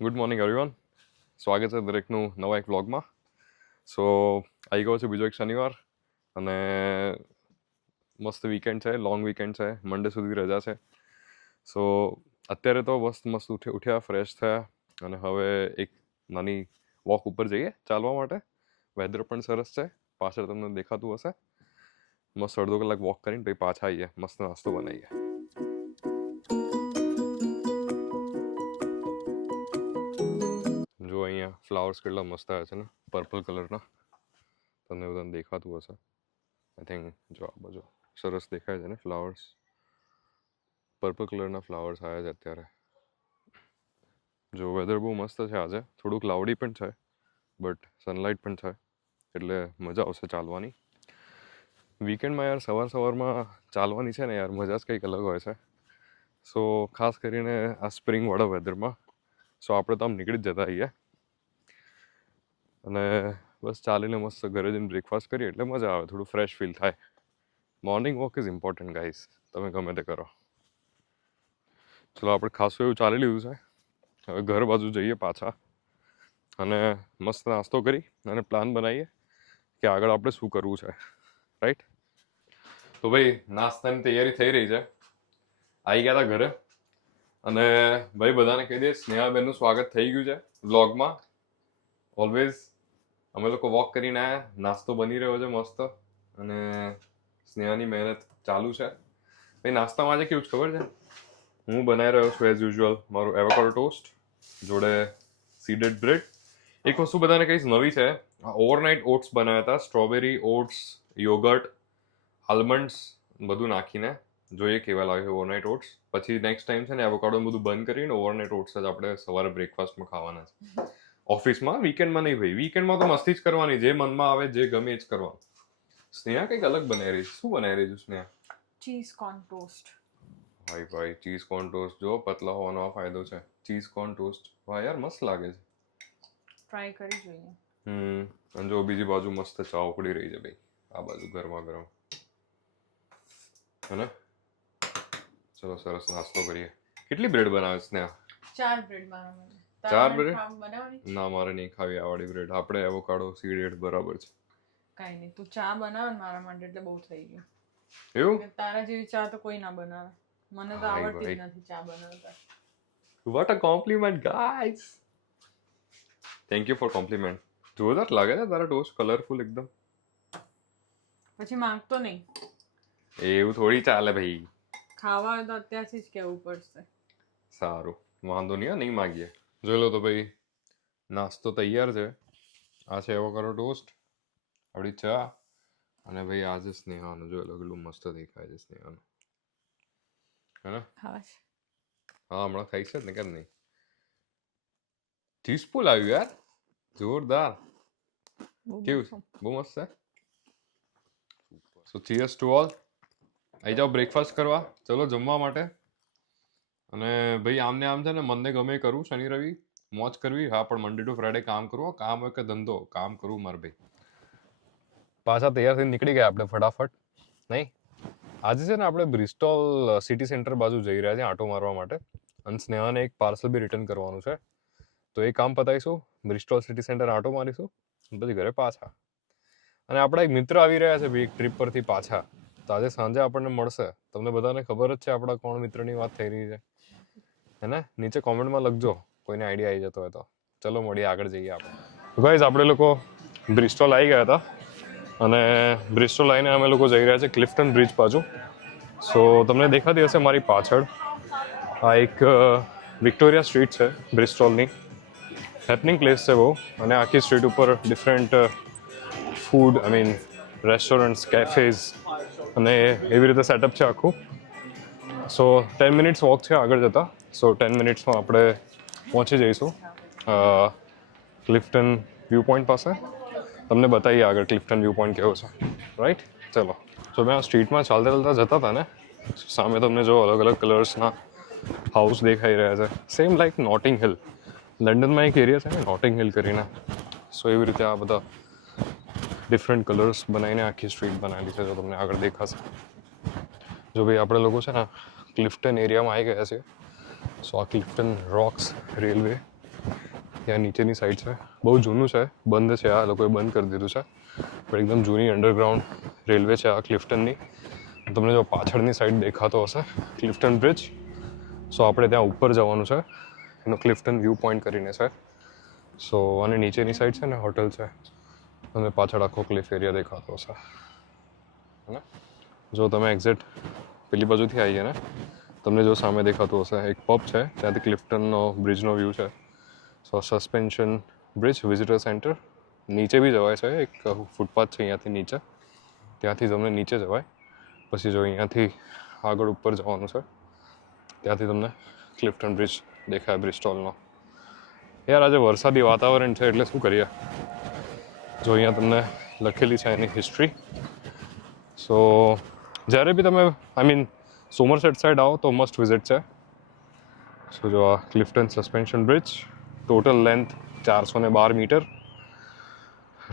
Good morning everyone. સ્વાગત છે દરેકનું નવા એક વ્લોગમાં. સો આવી ગયો છે બીજો એક શનિવાર અને મસ્ત વીકેન્ડ છે, લોંગ વીકેન્ડ છે, મંડે સુધી રજા છે. સો અત્યારે તો મસ્ત ઉઠ્યા, ફ્રેશ થયા અને હવે એક નાની વોક ઉપર જઈએ ચાલવા માટે. વેધર પણ સરસ છે, પાછળ તમને દેખાતું હશે. મસ્ત અડધો કલાક વોક કરીને પછી પાછા આવીએ, મસ્ત નાસ્તો બનાવીએ. જો અહીંયા ફ્લાવર્સ કેટલા મસ્ત આવ્યા છે ને, પર્પલ કલરના. તમને બધાને દેખાતું હશે. આઈ થિંક જો આ બાજુ સરસ દેખાય છે ને ફ્લાવર્સ. પર્પલ કલરના ફ્લાવર્સ આવ્યા છે અત્યારે. જો વેધર બહુ મસ્ત છે આજે, થોડું ક્લાઉડી પણ છે બટ સનલાઇટ પણ છે એટલે મજા આવશે ચાલવાની. વીકેન્ડમાં યાર સવારમાં ચાલવાની છે ને યાર, મજા જ કંઈક અલગ હોય છે. સો ખાસ કરીને આ સ્પ્રિંગવાળા વેધરમાં સો આપણે તો આમ નીકળી જ જતા રહીએ અને બસ ચાલીને મસ્ત ઘરે જઈને બ્રેકફાસ્ટ કરીએ એટલે મજા આવે, થોડું ફ્રેશ ફીલ થાય. Morning walk is important guys, તમે ગમે તે કરો. ચલો આપણે ખાસું એવું ચાલી લીધું છે, હવે ઘર બાજુ જઈએ પાછા અને મસ્ત નાસ્તો કરી અને પ્લાન બનાવીએ કે આગળ આપણે શું કરવું છે, રાઈટ? તો ભાઈ નાસ્તાની તૈયારી થઈ રહી છે. આવી ગયા હતા ઘરે અને ભાઈ બધાને કહી દે સ્નેહાબેનનું સ્વાગત થઈ ગયું છે વ્લોગમાં. ઓલવેઝ અમે લોકો વોક કરીને આવ્યા, નાસ્તો બની રહ્યો છે મસ્ત અને સ્નેહાની મહેનત ચાલુ છે. ભાઈ નાસ્તામાં આજે કેવું છે ખબર છે? હું બનાવી રહ્યો છું એઝ યુઝ્યુઅલ મારું એવોકાડો ટોસ્ટ જોડે સીડેડ બ્રેડ. એક વસ્તુ બધાને કહીશ નવી છે, ઓવરનાઇટ ઓટ્સ બનાવ્યા હતા, સ્ટ્રોબેરી ઓટ્સ, યોગર્ટ, આલમંડ્સ બધું નાખીને. જોઈએ કેવા લાગે ઓવરનાઇટ ઓટ્સ. પછી નેક્સ્ટ ટાઈમ છે ને એવોકાડો બધું બંધ કરીને ઓવરનાઇટ ઓટ્સ જ આપણે સવારે બ્રેકફાસ્ટમાં ખાવાના છે. ઓફિસમાં, વીકેન્ડમાં નહીં ભાઈ. વીકેન્ડમાં તો મસ્તી જ કરવાની, જે મનમાં આવે જે ગમે એ જ કરવાનું. સ્નેહા કંઈક અલગ બનાવી રહી છે. શું બનાવી રહી છે સ્નેહા? Cheese corn toast. ભાઈ ચીઝ કોર્ન ટોસ્ટ જો પતલા હોવાનો આ ફાયદો છે. ચીઝ કોર્ન ટોસ્ટ વાહ યાર મસ્ત લાગે છે. ટ્રાય કરી જોઈએ. અને જો બીજી બાજુ મસ્ત ચા ઉકળી રહી છે ભાઈ, આ બાજુ ગરમા ગરમ. હે ચલો સરસ નાસ્તો કરીએ. કેટલી બ્રેડ બનાવે છે સ્નેહા? 4 બ્રેડ બનાવવાની. 4 બ્રેડ? બનાવવાની? ના મારે નહીં ખાવી આ વાળી બ્રેડ. આપણે એવોકાડો સીડેડ બરાબર છે. કાઈ નહીં, તું ચા બનાવ ને મારા માટે એટલે બહુ થઈ ગયું. એવું? તારા જેવી ચા તો કોઈ ના બનાવે. મને તો આવડતી જ નથી ચા બનાવતા. What a compliment guys. Thank you for compliment. જોરદાર લાગે છે તારા ટોસ્ટ, કલરફુલ એકદમ. પછી માંગતો નહીં. એવું થોડી ચાલે ભાઈ. ખાવા હોય તો અત્યારથી જ કહેવું પડશે. સારું વાંધો નહીં, નહીં માગીએ. જોઈ લો તો ભાઈ નાસ્તો તૈયાર છે. આ છે એવોકાડો ટોસ્ટ, આપણી ચા અને ભાઈ આજે સ્નેહાનું જોઈ લો કેટલું મસ્ત દેખાય છે સ્નેહાનું. હે ને? હા હમણાં ખાઈ છે ને, કેમ નહીં? ચીઝફુલ આવ્યું યાર, જોરદાર. કેવું? બહુ મસ્ત છે. સો ચીયર્સ ટુ ઓલ. આવી જાઓ બ્રેકફાસ્ટ કરવા, ચલો જમવા માટે. અને ભાઈ આમને આમ છે ને મને ગમે કરવું, શનિ રવિ મોજ કરવી. હા પણ મંડે ટુ ફ્રાઈડે કામ કરવું, કામ હોય કે ધંધો, કામ કરવું મારે ભાઈ. પાછા તૈયાર થઈને નીકળી ગયા આપણે ફટાફટ. નહીં આજે છે ને આપણે બ્રિસ્ટોલ સિટી સેન્ટર બાજુ જઈ રહ્યા છીએ આંટો મારવા માટે અને સ્નેહાને એક પાર્સલ બી રિટર્ન કરવાનું છે. તો એ કામ પતાવીશું, બ્રિસ્ટોલ સિટી સેન્ટર આંટો મારીશું પછી ઘરે પાછા. અને આપણા એક મિત્ર આવી રહ્યા છે ભાઈ એક ટ્રીપ પરથી પાછા, તો આજે સાંજે આપણને મળશે. તમને બધાને ખબર જ છે આપણા કોણ મિત્રની વાત થઈ રહી છે, હે ને? નીચે કોમેન્ટમાં લખજો કોઈને આઈડિયા આવી જતો હોય તો. ચલો મળીએ, આગળ જઈએ આપણે. ગાઈઝ આપણે લોકો બ્રિસ્ટોલ આવી ગયા હતા અને બ્રિસ્ટોલ આવીને અમે લોકો જઈ રહ્યા છે ક્લિફ્ટન બ્રિજ બાજુ. સો તમને દેખાતી હશે મારી પાછળ આ એક વિક્ટોરિયા સ્ટ્રીટ છે બ્રિસ્ટોલની. હેપનિંગ પ્લેસ છે બહુ, અને આખી સ્ટ્રીટ ઉપર different food, I mean restaurants, cafes અને એવી રીતે સેટઅપ છે આખું. સો 10 મિનિટ્સ વોક છે આગળ જતાં. સો 10 મિનિટ્સમાં આપણે પહોંચી જઈશું ક્લિફ્ટન વ્યૂ પોઈન્ટ પાસે. તમને બતાવીએ આગળ ક્લિફ્ટન વ્યૂ પોઈન્ટ કેવો છે, રાઈટ? ચલો. તો મેં આ સ્ટ્રીટમાં ચાલતા જતા હતા ને, સામે તમને જો અલગ અલગ કલર્સના હાઉસ દેખાઈ રહ્યા છે, સેમ લાઈક નોટિંગ હિલ. લંડનમાં એક એરિયા છે ને નોટિંગ હિલ કરીને. સો એવી રીતે આ બધા ડિફરન્ટ કલર્સ બનાવીને આખી સ્ટ્રીટ બનાવેલી છે, જો તમને આગળ દેખાશે. જો ભાઈ આપણે લોકો છે ને ક્લિફ્ટન એરિયામાં આવી ગયા છે. સો આ ક્લિફ્ટન રોક્સ રેલવે ત્યાં નીચેની સાઈડ છે, બહુ જૂનું છે, બંધ છે, આ લોકોએ બંધ કરી દીધું છે, પણ એકદમ જૂની અંડરગ્રાઉન્ડ રેલવે છે આ ક્લિફ્ટનની. તમને જો પાછળની સાઈડ દેખાતો હશે ક્લિફ્ટન બ્રિજ. સો આપણે ત્યાં ઉપર જવાનું છે, એનો ક્લિફ્ટન વ્યૂ પોઈન્ટ કરીને છે. સો અને નીચેની સાઈડ છે ને હોટલ છે, તમને પાછળ આખો ક્લિફ એરિયા દેખાતો હશે. હે જો તમે એક્ઝેક્ટ પેલી બાજુથી આવીએ ને, તમને જો સામે દેખાતું હશે એક પબ છે, ત્યાંથી ક્લિફ્ટનનો બ્રિજનો વ્યૂ છે. સો સસ્પેન્શન બ્રિજ વિઝિટર સેન્ટર, નીચે બી જવાય છે, એક ફૂટપાથ છે અહીંયાથી નીચે, ત્યાંથી તમને નીચે જવાય. પછી જો અહીંયાથી આગળ ઉપર જવાનું છે, ત્યાંથી તમને ક્લિફ્ટન બ્રિજ દેખાય બ્રિસ્ટોલનો. યાર આજે વરસાદી વાતાવરણ છે એટલે શું કરીએ. જો અહીંયા તમને લખેલી છે એની હિસ્ટ્રી. સો જ્યારે બી તમે સોમરસેટ સાઈડ આવો તો મસ્ટ વિઝિટ છે. સો જો આ Clifton suspension bridge, total length 412 metre,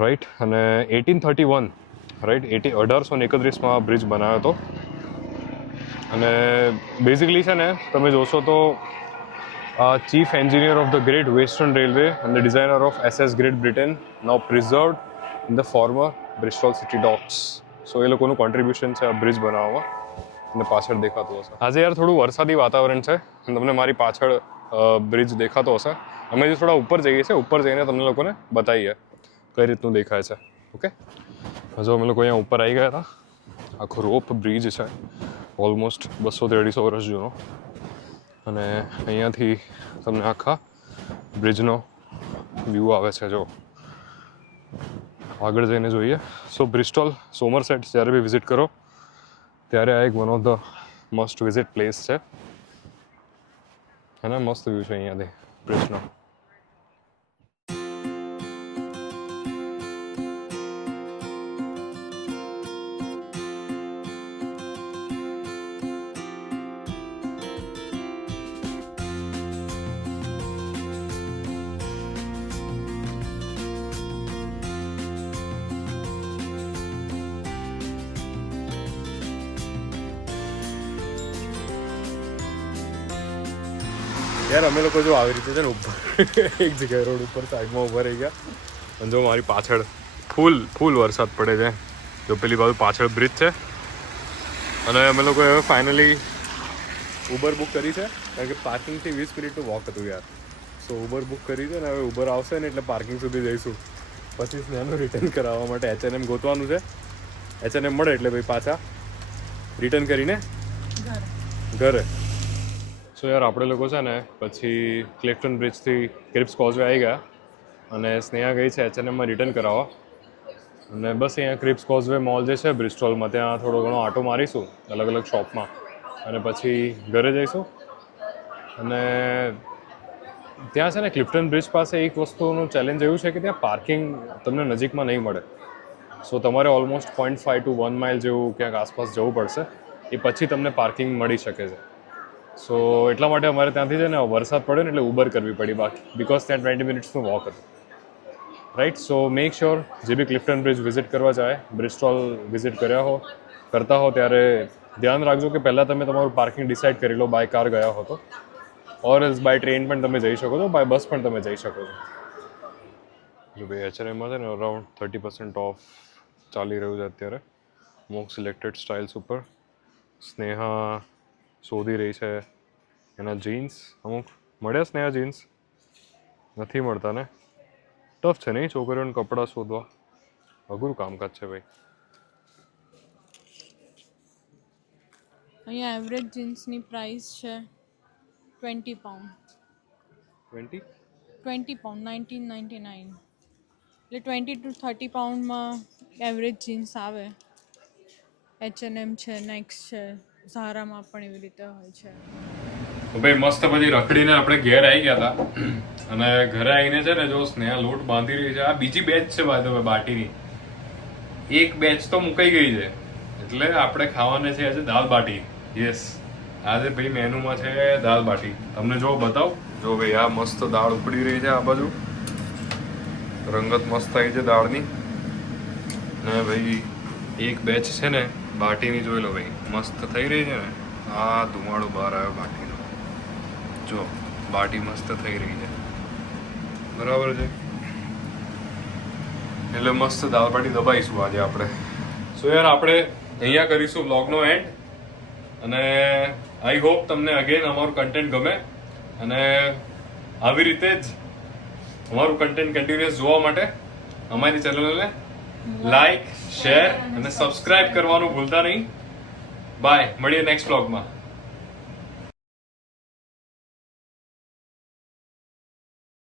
right. અને 1831 રાઈટ 1831માં આ બ્રિજ બનાવ્યો હતો. અને બેઝિકલી છે ને તમે જોશો તો chief engineer of the Great Western Railway and the designer of SS Great Britain now preserved in the former Bristol City Docks. So એ લોકોનું કોન્ટ્રીબ્યુશન છે આ બ્રિજ બનાવવામાં. અને પાછળ દેખાતું હશે આજે યાર થોડું વરસાદી વાતાવરણ છે, તમને મારી પાછળ બ્રિજ દેખાતો હશે. અમે જે થોડા ઉપર જઈએ છીએ, ઉપર જઈને તમને લોકોને બતાવીએ કઈ રીતનું દેખાય છે. ઓકે, હજુ અમે લોકો અહીંયા ઉપર આવી ગયા હતા. આખો રોપ બ્રિજ છે, ઓલમોસ્ટ 200-250 વર્ષ જૂનો. અને અહીંયાથી તમને આખા બ્રિજનો વ્યૂ આવે છે. જો આગળ જઈને જોઈએ. સો બ્રિસ્ટોલ સોમરસેટ જ્યારે બી વિઝિટ કરો ત્યારે આ એક one of the must visit place છે. અને મસ્ત વ્યૂ છે અહીંયાથી બ્રિજનો. યાર અમે લોકો જો આવી રીતે છે ને ઉપર એક જગ્યાએ રોડ ઉપર સાઈડમાં ઊભા રહી ગયા. અને જો મારી પાછળ ફૂલ વરસાદ પડે છે. જો પેલી બાજુ પાછળ બ્રિજ છે. અને અમે લોકો હવે ફાઇનલી ઉબર બુક કરી છે, કારણ કે પાર્કિંગથી 20 મિનિટનું વોક હતું યાર. સો ઉબર બુક કરી છે ને હવે ઉબર આવશે ને એટલે પાર્કિંગ સુધી જઈશું. પછી સ્નેહાનું રિટર્ન કરાવવા માટે H&M ગોતવાનું છે. H&M મળે એટલે ભાઈ પાછા રિટર્ન કરીને ઘરે. સો યાર આપણે લોકો છે ને પછી ક્લિફ્ટન બ્રિજથી ક્રિપ્સ કોઝવે આવી ગયા. અને સ્નેહા ગઈ છે H&Mમાં રિટર્ન કરાવવા. અને બસ અહીંયા ક્રિપ્સ કોઝવે મોલ જે છે બ્રિસ્ટોલમાં, ત્યાં થોડો ઘણો આંટો મારીશું અલગ અલગ શોપમાં. અને પછી ઘરે જઈશું. અને ત્યાં છે ને ક્લિફ્ટન બ્રિજ પાસે એક વસ્તુનું ચેલેન્જ એવું છે કે ત્યાં પાર્કિંગ તમને નજીકમાં નહીં મળે. સો તમારે ઓલમોસ્ટ 0.5 to 1 માઇલ જેવું ક્યાંક આસપાસ જવું પડશે, એ પછી તમને પાર્કિંગ મળી શકે છે. સો એટલા માટે અમારે ત્યાંથી છે ને વરસાદ પડ્યો ને એટલે ઉબર કરવી પડી, બાકી બિકોઝ ત્યાં 20 મિનિટ્સનું વોક હતું. રાઈટ. સો મેક શ્યોર જે બી ક્લિફ્ટન બ્રિજ વિઝિટ કરવા જાય, બ્રિસ્ટોલ વિઝિટ કરતા હો ત્યારે ધ્યાન રાખજો કે પહેલાં તમે તમારું પાર્કિંગ ડિસાઇડ કરી લો બાય કાર ગયા હો તો. ઓર એલ્સ બાય ટ્રેન પણ તમે જઈ શકો છો, બાય બસ પણ તમે જઈ શકો છો. જો ભાઈ H&Mમાં છે ને અરાઉન્ડ 30% ઓફ ચાલી રહ્યું છે અત્યારે અમુક સિલેક્ટેડ સ્ટાઇલ્સ ઉપર. સ્નેહા શોધી રહી છે એના જીન્સ. અમુક મળ્યા સ્નેહા જીન્સ? નથી મળતા ને. ટફ છે નહીં છોકરીઓને કપડાં શોધવા, અઘરું કામકાજ છે ભાઈ. અહીંયા એવરેજ જીન્સની પ્રાઇસ છે 20 પાઉન્ડ. 20 પાઉન્ડ 1999. એટલે 20 to 30 પાઉન્ડમાં એવરેજ જીન્સ આવે. H&M છે, નેક્સ છે, ઝારામાં પણ એવી રીતે હોય છે. ભાઈ મસ્ત પછી રખડીને આપણે ઘેર આવી ગયા હતા. અને ઘરે આવીને છે ને જો સ્નેહા લોટ બાંધી રહી છે. આ બીજી બેચ છે બાટીની. એક બેચ તો મુકાઈ ગઈ છે, એટલે આપણે ખાવાને છે આજે દાલ બાટી. યસ, આજે ભાઈ મેનુમાં છે દાલ બાટી. તમને જો બતાવ, જો ભાઈ આ મસ્ત દાળ ઉકળી રહી છે. આ બાજુ રંગત મસ્ત થઈ છે દાળની. ને ભાઈ એક બેચ છે ને બાટીની જોઈ લો ભાઈ, મસ્ત થઈ રહી છે ને. આ ધુમાડો બહાર આવ્યો બાટીનો. જો બાટી મસ્ત થઈ રહી છે. બરાબર છે. એટલે મસ્ત દાળ બાટી દબાઈશું આજે આપણે. સો યાર આપણે અહીંયા કરીશું વ્લોગનો એન્ડ. અને આઈ હોપ તમને અગેન અમારું કન્ટેન્ટ ગમે અને આવી રીતે જ અમારું કન્ટેન્ટ કન્ટિન્યુઅસ જોવા માટે અમારી ચેનલને લાઈક, શેર અને સબસ્ક્રાઇબ કરવાનું ભૂલતા નહીં. બાય, મળીએ નેક્સ્ટ વ્લોગમાં.